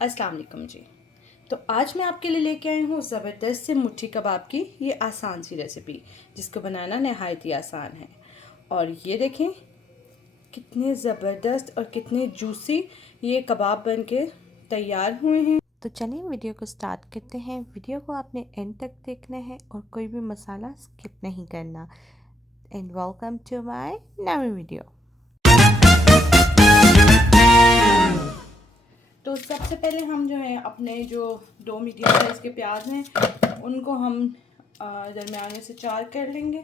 अस्सलाम वालेकुम जी। तो आज मैं आपके लिए लेके आई हूँ ज़बरदस्त से मुट्ठी कबाब की ये आसान सी रेसिपी, जिसको बनाना नहायत ही आसान है। और ये देखें कितने ज़बरदस्त और कितने जूसी ये कबाब बन के तैयार हुए हैं। तो चलिए वीडियो को स्टार्ट करते हैं। वीडियो को आपने एंड तक देखना है और कोई भी मसाला स्किप नहीं करना। एंड वेलकम टू माय नई वीडियो। तो सबसे पहले हम जो है अपने जो 2 मीडियम साइज़ के प्याज हैं उनको हम दरमियाने से चार कर लेंगे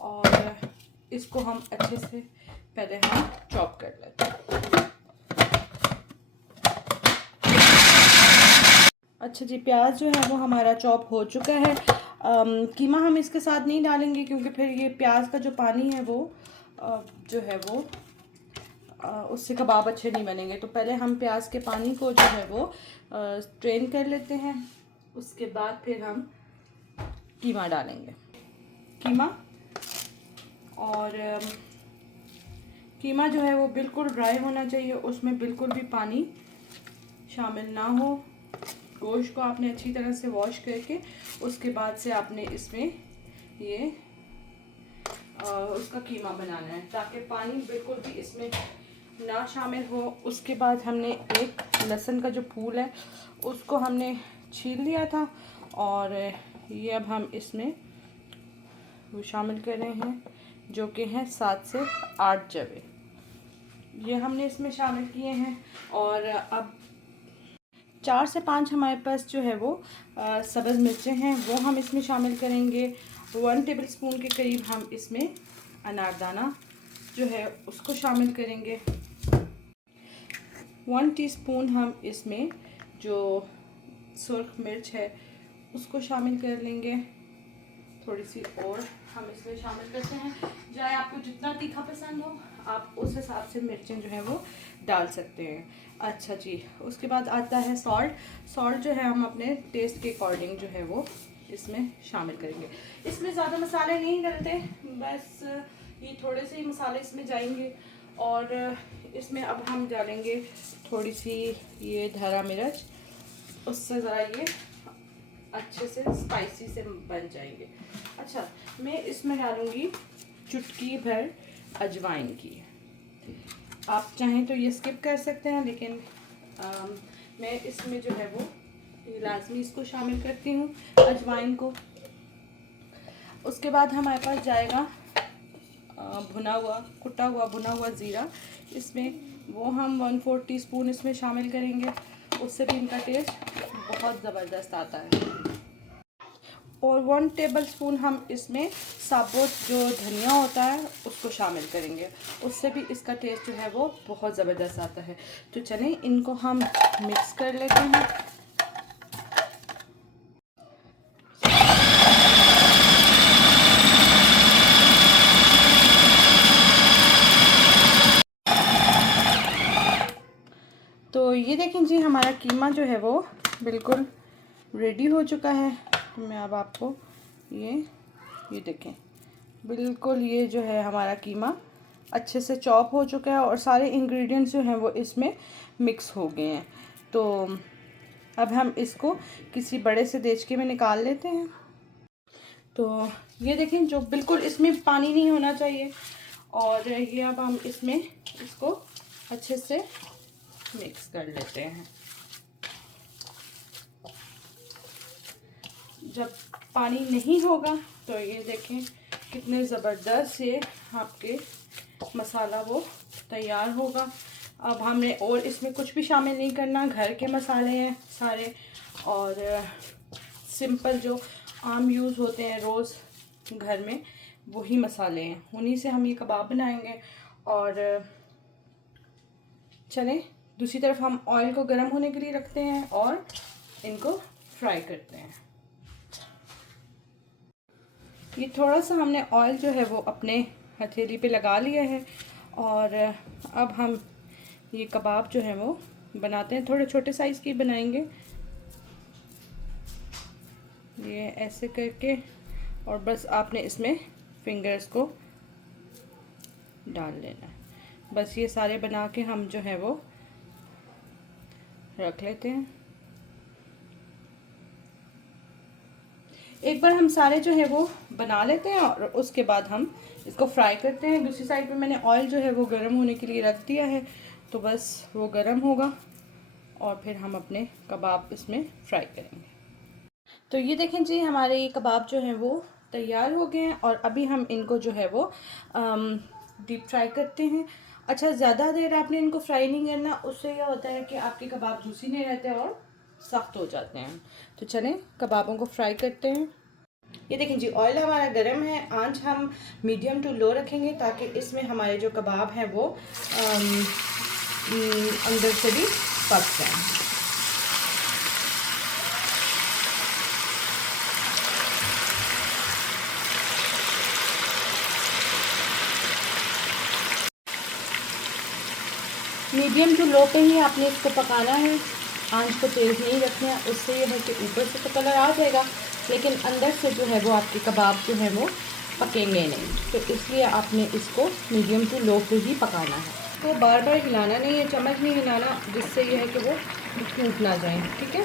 और इसको हम अच्छे से पहले हम चॉप कर लेते हैं। अच्छा जी, प्याज जो है वो हमारा चॉप हो चुका है। कीमा हम इसके साथ नहीं डालेंगे क्योंकि फिर ये प्याज का जो पानी है वो जो है वो उससे कबाब अच्छे नहीं बनेंगे। तो पहले हम प्याज के पानी को जो है वो स्ट्रेन कर लेते हैं। उसके बाद फिर हम कीमा डालेंगे। कीमा और कीमा जो है वो बिल्कुल ड्राई होना चाहिए, उसमें बिल्कुल भी पानी शामिल ना हो। गोश्त को आपने अच्छी तरह से वॉश करके उसके बाद से आपने इसमें ये उसका कीमा बनाना है ताकि पानी बिल्कुल भी इसमें ना शामिल हो। उसके बाद हमने एक लहसुन का जो फूल है उसको हमने छील लिया था और ये अब हम इसमें वो शामिल कर रहे हैं, जो कि हैं 7 से 8 जवे। ये हमने इसमें शामिल किए हैं। और अब 4 से 5 हमारे पास जो है वो सब्ज़ मिर्चें हैं, वो हम इसमें शामिल करेंगे। 1 टेबलस्पून के करीब हम इसमें अनारदाना जो है उसको शामिल करेंगे। 1 टीस्पून हम इसमें जो सुर्ख मिर्च है उसको शामिल कर लेंगे। थोड़ी सी और हम इसमें शामिल करते हैं। चाहे आपको जितना तीखा पसंद हो आप उस हिसाब से मिर्चें जो है वो डाल सकते हैं। अच्छा जी, उसके बाद आता है सॉल्ट जो है हम अपने टेस्ट के अकॉर्डिंग जो है वो इसमें शामिल करेंगे। इसमें ज़्यादा मसाले नहीं डलते, बस ये थोड़े से ही मसाले इसमें जाएंगे। और इसमें अब हम डालेंगे थोड़ी सी ये हरा मिर्च, उससे ज़रा ये अच्छे से स्पाइसी से बन जाएंगे। अच्छा, मैं इसमें डालूँगी चुटकी भर अजवाइन की। आप चाहें तो ये स्किप कर सकते हैं, लेकिन मैं इसमें जो है वो लाजमी इसको शामिल करती हूँ, अजवाइन को। उसके बाद हमारे पास जाएगा कुटा हुआ भुना हुआ ज़ीरा। इसमें वो हम 1/4 टीस्पून इसमें शामिल करेंगे, उससे भी इनका टेस्ट बहुत ज़बरदस्त आता है। और 1 टेबलस्पून हम इसमें साबुत जो धनिया होता है उसको शामिल करेंगे, उससे भी इसका टेस्ट जो है वो बहुत ज़बरदस्त आता है। तो चलें इनको हम मिक्स कर लेते हैं। तो ये देखें जी, हमारा कीमा जो है वो बिल्कुल रेडी हो चुका है। तो मैं अब आपको ये देखें, बिल्कुल ये जो है हमारा कीमा अच्छे से चॉप हो चुका है और सारे इंग्रेडिएंट्स जो हैं वो इसमें मिक्स हो गए हैं। तो अब हम इसको किसी बड़े से देचके में निकाल लेते हैं। तो ये देखें, जो बिल्कुल इसमें पानी नहीं होना चाहिए। और ये अब हम इसमें इसको अच्छे से मिक्स कर लेते हैं। जब पानी नहीं होगा तो ये देखें कितने ज़बरदस्त ये आपके मसाला वो तैयार होगा। अब हमने और इसमें कुछ भी शामिल नहीं करना, घर के मसाले हैं सारे और सिंपल जो आम यूज़ होते हैं रोज़ घर में, वही मसाले हैं, उन्हीं से हम ये कबाब बनाएंगे। और चलें दूसरी तरफ हम ऑयल को गर्म होने के लिए रखते हैं और इनको फ्राई करते हैं। ये थोड़ा सा हमने ऑयल जो है वो अपने हथेली पे लगा लिया है और अब हम ये कबाब जो है वो बनाते हैं। थोड़े छोटे साइज़ की बनाएंगे, ये ऐसे करके, और बस आपने इसमें फिंगर्स को डाल लेना है। बस ये सारे बना के हम जो है वो रख लेते हैं। एक बार हम सारे जो है वो बना लेते हैं और उसके बाद हम इसको फ्राई करते हैं। दूसरी साइड पे मैंने ऑयल जो है वो गर्म होने के लिए रख दिया है, तो बस वो गर्म होगा और फिर हम अपने कबाब इसमें फ्राई करेंगे। तो ये देखें जी, हमारे ये कबाब जो हैं वो तैयार हो गए हैं और अभी हम इनको जो है वो डीप फ्राई करते हैं। अच्छा, ज़्यादा देर आपने इनको फ्राई नहीं करना, उससे यह होता है कि आपके कबाब जूसी नहीं रहते और सख्त हो जाते हैं। तो चलें कबाबों को फ्राई करते हैं। ये देखें जी, ऑयल हमारा गर्म है। आंच हम मीडियम टू लो रखेंगे ताकि इसमें हमारे जो कबाब हैं वो अंदर से भी पक जाएं। मीडियम टू लो पे ही आपने इसको पकाना है, आंच को तेज़ नहीं रखना है। उससे ये है कि ऊपर से तो कलर आ जाएगा लेकिन अंदर से जो है वो आपके कबाब जो है वो पकेंगे नहीं, तो इसलिए आपने इसको मीडियम टू लो पे ही पकाना है। तो बार बार हिलाना नहीं है, चम्मच नहीं हिलाना, जिससे ये है कि वो टूट ना जाए। ठीक है,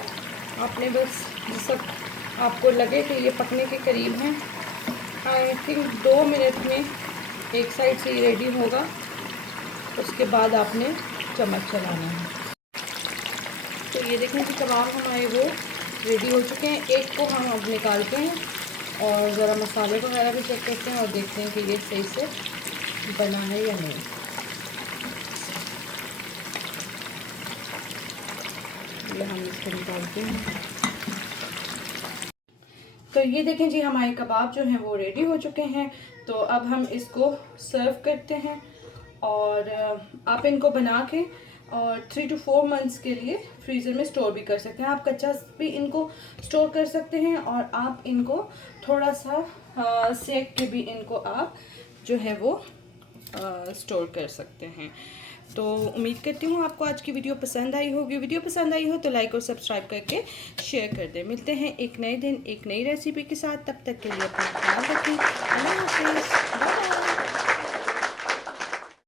आपने बस जिस वक्त आपको लगे कि ये पकने के करीब हैं, आई थिंक 2 मिनट में एक साइड से ये रेडी होगा, उसके बाद आपने चम्मच चलाना है। तो ये देखें कि कबाब हमारे वो रेडी हो चुके हैं। एक को हम अब निकालते हैं और ज़रा मसाले वगैरह भी चेक करते हैं और देखते हैं कि ये सही से बना है या नहीं। ये हम इसको निकालते हैं। तो ये देखें जी, हमारे कबाब जो हैं वो रेडी हो चुके हैं। तो अब हम इसको सर्व करते हैं और आप इनको बना के और 3 to 4 मंथ्स के लिए फ्रीज़र में स्टोर भी कर सकते हैं। आप कच्चा भी इनको स्टोर कर सकते हैं और आप इनको थोड़ा सा सेक के भी इनको आप जो है वो स्टोर कर सकते हैं। तो उम्मीद करती हूँ आपको आज की वीडियो पसंद आई होगी। वीडियो पसंद आई हो तो लाइक और सब्सक्राइब करके शेयर कर दें। मिलते हैं एक नए दिन एक नई रेसिपी के साथ, तब तक के लिए अपना ख्याल रखें। अल्लाह हाफ़िज़।